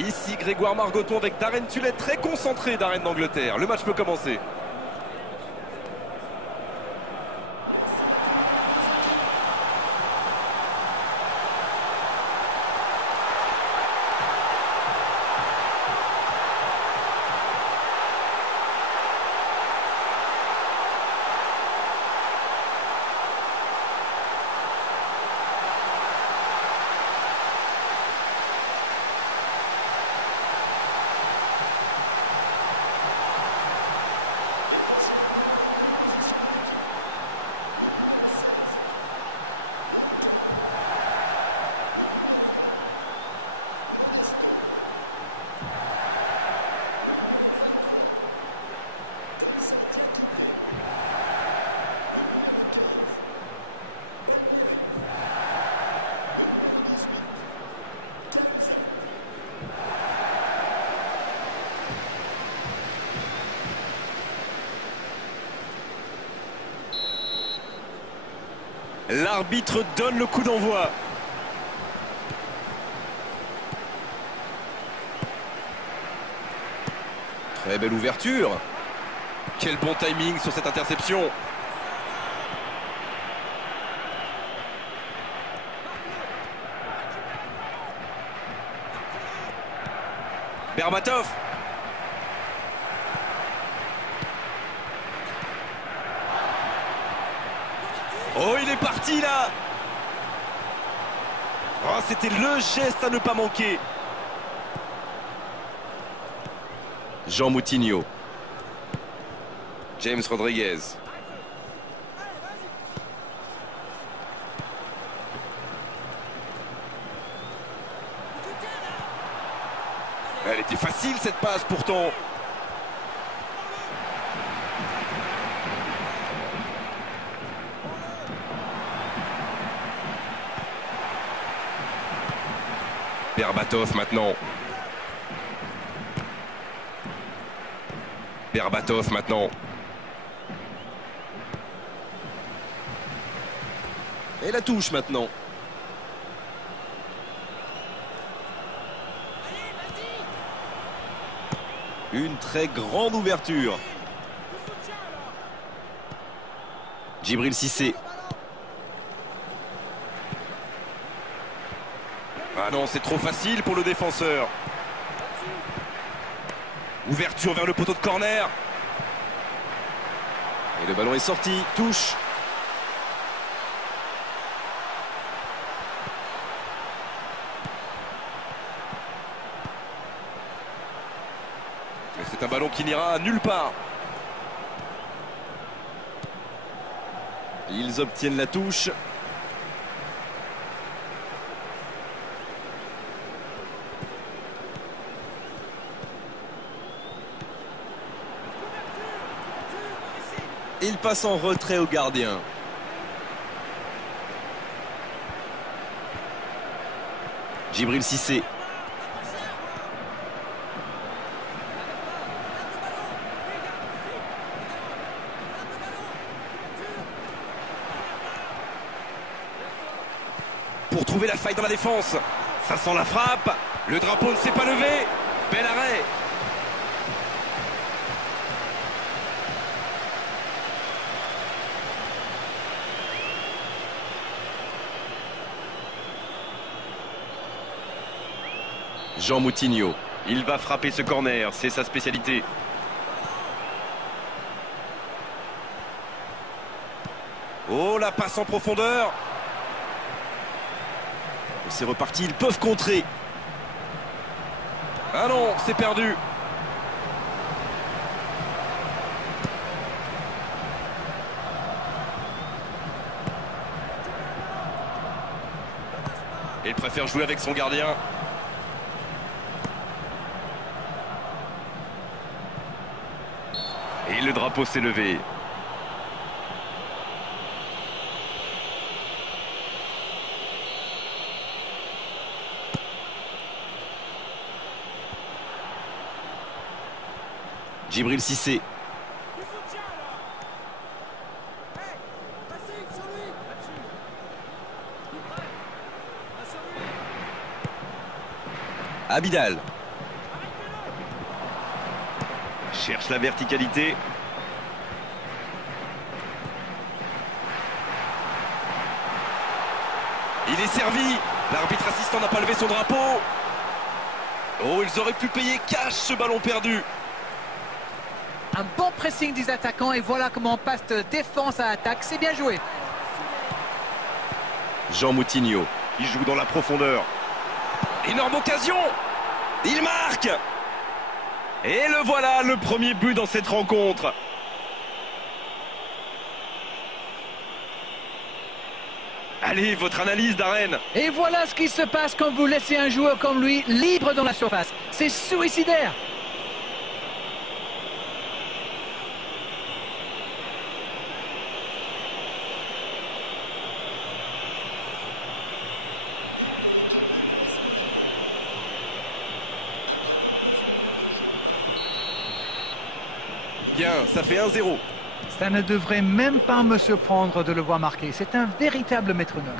Ici Grégoire Margoton avec Darren Tullet, très concentré. Darren d'Angleterre, le match peut commencer. L'arbitre donne le coup d'envoi. Très belle ouverture. Quel bon timing sur cette interception. Berbatov. Oh, il est parti là. Oh, c'était le geste à ne pas manquer. Jean Moutinho. James Rodriguez. Elle était facile cette passe pourtant. Berbatov maintenant. Berbatov maintenant. Et la touche maintenant. Une très grande ouverture. Djibril Cissé. Ah non, c'est trop facile pour le défenseur. Ouverture vers le poteau de corner. Et le ballon est sorti, touche. C'est un ballon qui n'ira nulle part. Ils obtiennent la touche. Il passe en retrait au gardien. Djibril Cissé. Pour trouver la faille dans la défense. Ça sent la frappe. Le drapeau ne s'est pas levé. Bel arrêt. Jean Moutinho, il va frapper ce corner, c'est sa spécialité. Oh, la passe en profondeur. C'est reparti, ils peuvent contrer. Ah non, c'est perdu. Il préfère jouer avec son gardien. Et le drapeau s'est levé. Djibril Cissé. Abidal. cherche la verticalité. Il est servi. L'arbitre assistant n'a pas levé son drapeau. Oh, ils auraient pu payer cash ce ballon perdu. Un bon pressing des attaquants et voilà comment on passe de défense à attaque. C'est bien joué. Jean Moutinho, il joue dans la profondeur. Énorme occasion. Il marque. Et le voilà, le premier but dans cette rencontre. Allez, votre analyse, Darren. Et voilà ce qui se passe quand vous laissez un joueur comme lui libre dans la surface. C'est suicidaire. Bien, ça fait 1-0. Ça ne devrait même pas me surprendre de le voir marquer. C'est un véritable métronome.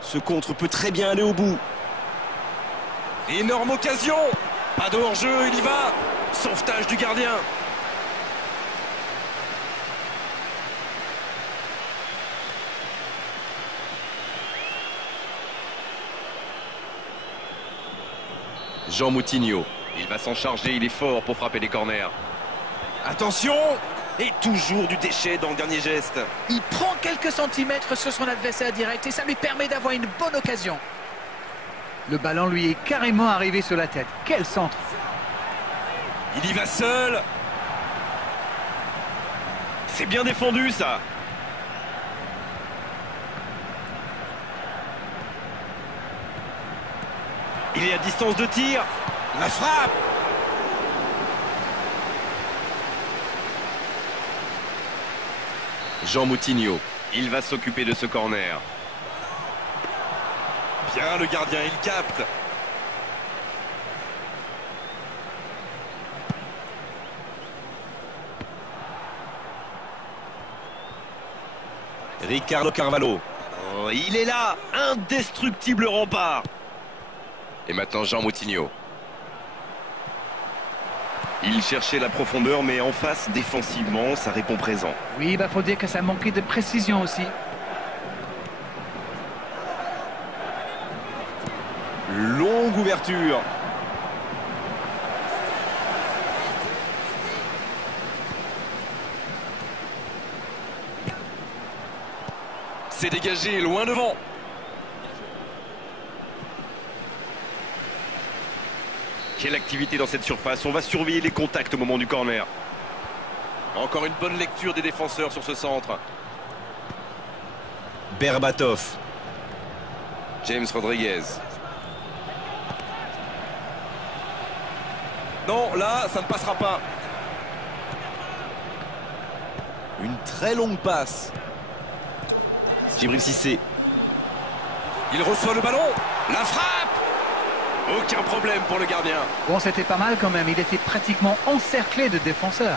Ce contre peut très bien aller au bout. Énorme occasion. Pas de hors-jeu, il y va. Sauvetage du gardien. Jean Moutinho. Il va s'en charger, il est fort pour frapper les corners. Attention! Et toujours du déchet dans le dernier geste. Il prend quelques centimètres sur son adversaire direct et ça lui permet d'avoir une bonne occasion. Le ballon lui est carrément arrivé sur la tête. Quel centre! Il y va seul. C'est bien défendu ça. Il est à distance de tir. La frappe. Jean Moutinho, il va s'occuper de ce corner. Bien le gardien, il capte. Ricardo Carvalho. Oh, il est là, indestructible rempart. Et maintenant Jean Moutinho. Il cherchait la profondeur, mais en face, défensivement, ça répond présent. Oui, il faut dire que ça manquait de précision aussi. Longue ouverture. C'est dégagé, loin devant. Quelle activité dans cette surface. On va surveiller les contacts au moment du corner. Encore une bonne lecture des défenseurs sur ce centre. Berbatov. James Rodriguez. Non, là, ça ne passera pas. Une très longue passe. Djibril Cissé. Il reçoit le ballon. La frappe. Aucun problème pour le gardien. Bon, c'était pas mal quand même. Il était pratiquement encerclé de défenseurs.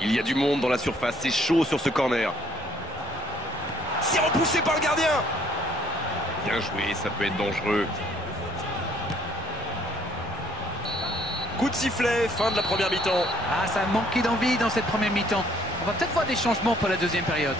Il y a du monde dans la surface. C'est chaud sur ce corner. C'est repoussé par le gardien. Bien joué, ça peut être dangereux. Coup de sifflet, fin de la première mi-temps. Ah, ça manquait d'envie dans cette première mi-temps. On va peut-être voir des changements pour la deuxième période.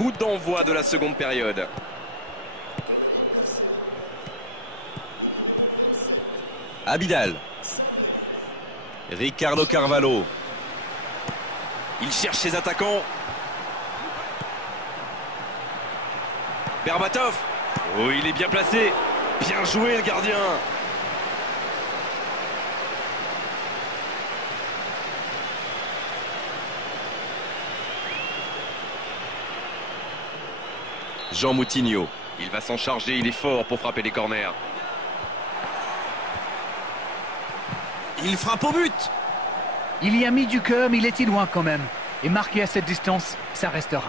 Coup d'envoi de la seconde période. Abidal. Ricardo Carvalho. Il cherche ses attaquants. Berbatov. Oh, il est bien placé. Bien joué le gardien. Jean Moutinho. Il va s'en charger, il est fort pour frapper les corners. Il frappe au but. Il y a mis du cœur, mais il était loin quand même. Et marqué à cette distance, ça reste rare.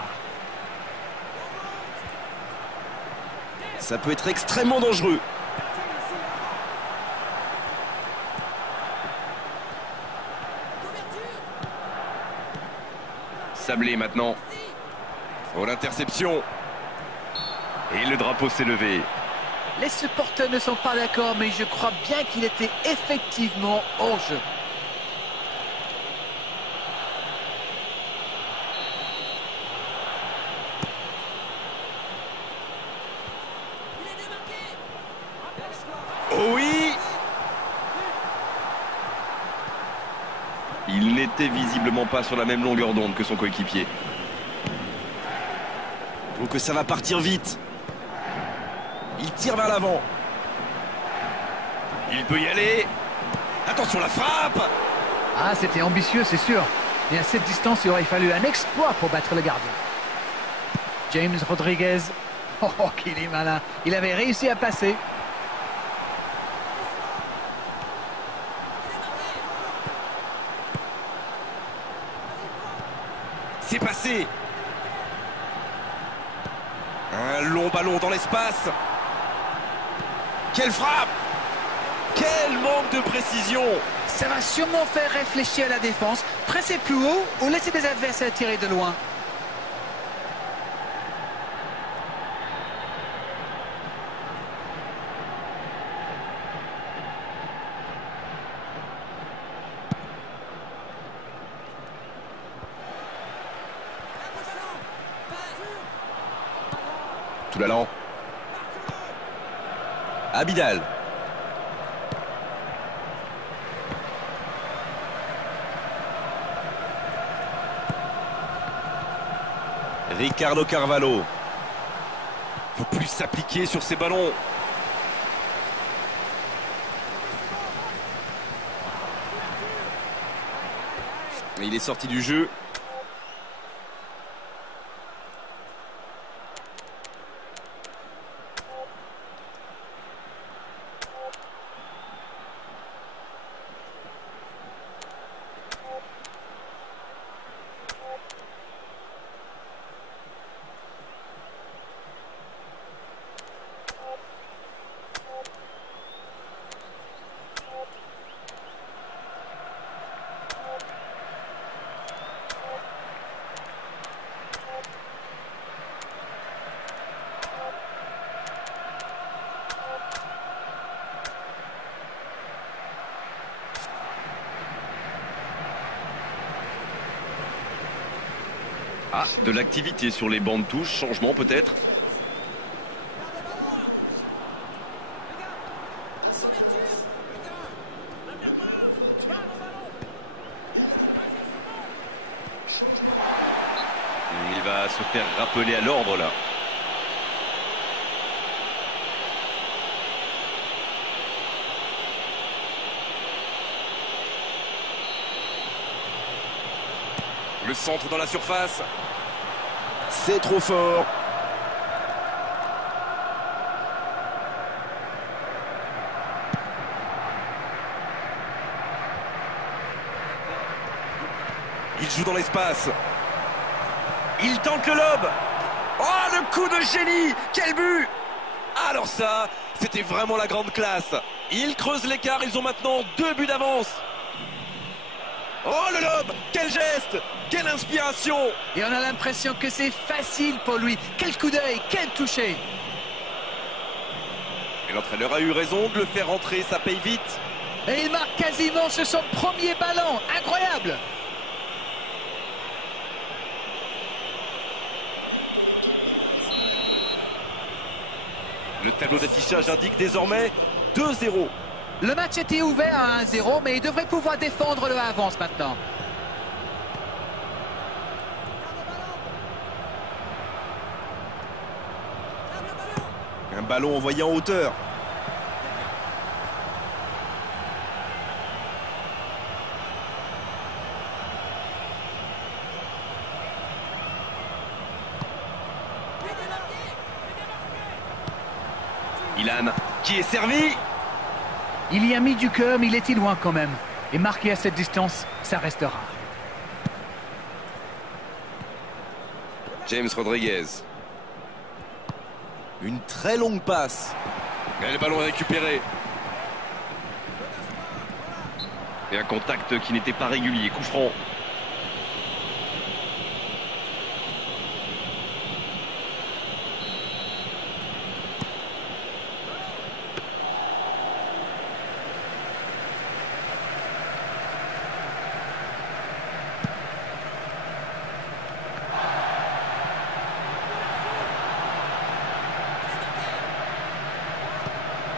Ça peut être extrêmement dangereux. Sablé maintenant. Oh, l'interception. Et le drapeau s'est levé. Les supporters ne sont pas d'accord, mais je crois bien qu'il était effectivement hors jeu. Oh oui! Il n'était visiblement pas sur la même longueur d'onde que son coéquipier. Donc que ça va partir vite. Il tire vers l'avant. Il peut y aller. Attention la frappe. Ah, c'était ambitieux, c'est sûr. Mais à cette distance, il aurait fallu un exploit pour battre le gardien. James Rodriguez. Oh, qu'il est malin. Il avait réussi à passer. C'est passé. Un long ballon dans l'espace. Quelle frappe! Quel manque de précision! Ça va sûrement faire réfléchir la défense. Presser plus haut ou laisser des adversaires tirer de loin. Tout l'allant. Abidal. Ricardo Carvalho. Faut plus s'appliquer sur ces ballons. Il est sorti du jeu. Ah, de l'activité sur les bancs de touche, changement peut-être. Il va se faire rappeler à l'ordre là. Le centre dans la surface. C'est trop fort. Il joue dans l'espace. Il tente le lob. Oh, le coup de génie. Quel but! Alors ça, c'était vraiment la grande classe. Ils creusent l'écart, ils ont maintenant 2 buts d'avance. Oh, le lob! Quel geste! Quelle inspiration! Et on a l'impression que c'est facile pour lui. Quel coup d'œil, quel toucher! Et l'entraîneur a eu raison de le faire rentrer, ça paye vite. Et il marque quasiment sur son premier ballon. Incroyable! Le tableau d'affichage indique désormais 2-0. Le match était ouvert à 1-0, mais il devrait pouvoir défendre le avance maintenant. Un ballon envoyé en hauteur. Ilan, qui est servi. Il y a mis du cœur, mais il était loin quand même. Et marqué à cette distance, ça restera. James Rodriguez. Une très longue passe. Et le ballon est récupéré. Et un contact qui n'était pas régulier. Coup franc.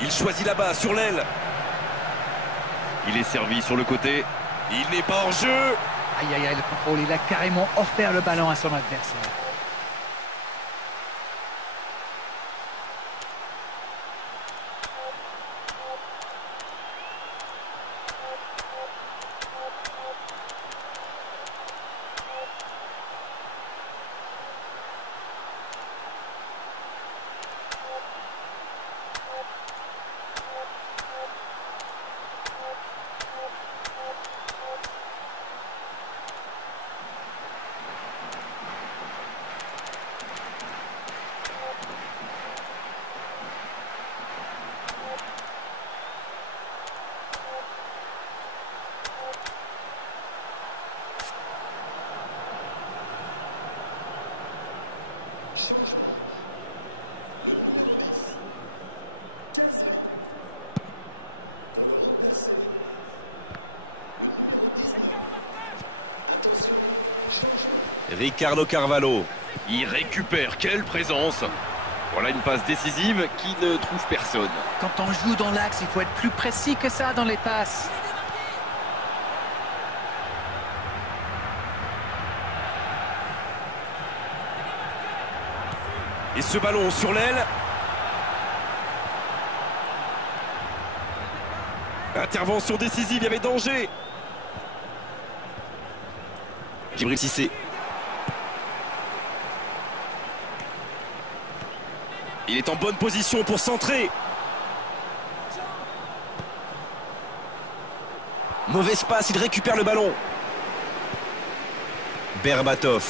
Il choisit là-bas, sur l'aile. Il est servi sur le côté. Il n'est pas hors jeu. Aïe, aïe, aïe, le contrôle, il a carrément offert le ballon à son adversaire. Ricardo Carvalho. Il récupère, quelle présence. Voilà une passe décisive qui ne trouve personne. Quand on joue dans l'axe, il faut être plus précis que ça dans les passes. Et ce ballon sur l'aile. Intervention décisive, il y avait danger. Djibril Cissé. Il est en bonne position pour centrer. Mauvais passe, il récupère le ballon. Berbatov.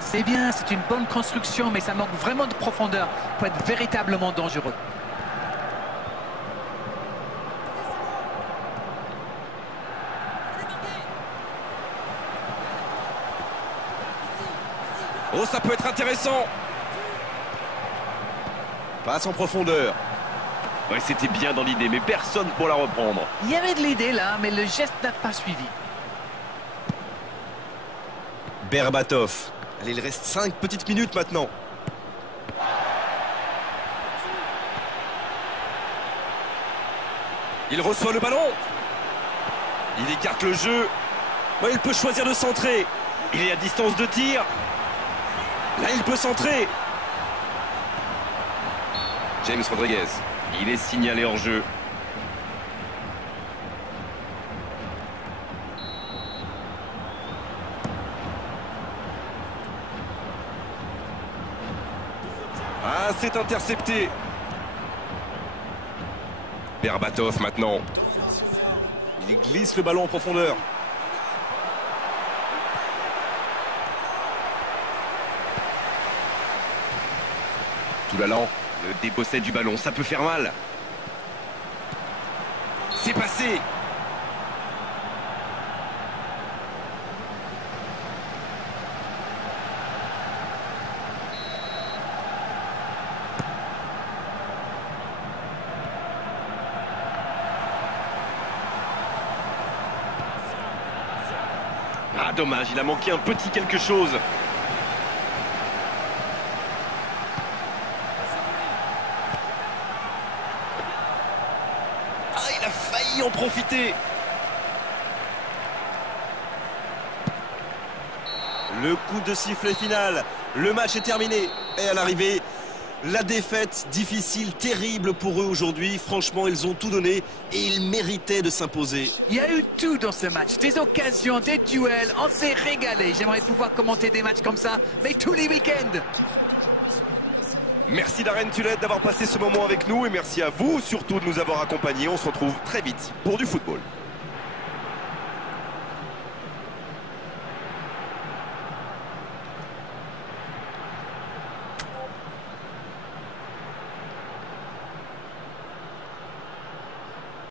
C'est bien, c'est une bonne construction, mais ça manque vraiment de profondeur pour être véritablement dangereux. Oh, ça peut être intéressant. Passe en profondeur. Ouais, c'était bien dans l'idée, mais personne pour la reprendre. Il y avait de l'idée là, mais le geste n'a pas suivi. Berbatov. Allez, il reste 5 petites minutes maintenant. Il reçoit le ballon. Il écarte le jeu. Ouais, il peut choisir de centrer. Il est à distance de tir. Là, il peut centrer. James Rodriguez. Il est signalé hors jeu. Ah, c'est intercepté. Berbatov maintenant. Il glisse le ballon en profondeur. Toulalan, le dépossède du ballon, ça peut faire mal. C'est passé. Ah, dommage, il a manqué un petit quelque chose. Ah, il a failli en profiter. Le coup de sifflet final. Le match est terminé. Et à l'arrivée, la défaite difficile, terrible pour eux aujourd'hui. Franchement, ils ont tout donné et ils méritaient de s'imposer. Il y a eu tout dans ce match, des occasions, des duels, on s'est régalé. J'aimerais pouvoir commenter des matchs comme ça, mais tous les week-ends. Merci Darren Tulette d'avoir passé ce moment avec nous et merci à vous surtout de nous avoir accompagnés. On se retrouve très vite pour du football.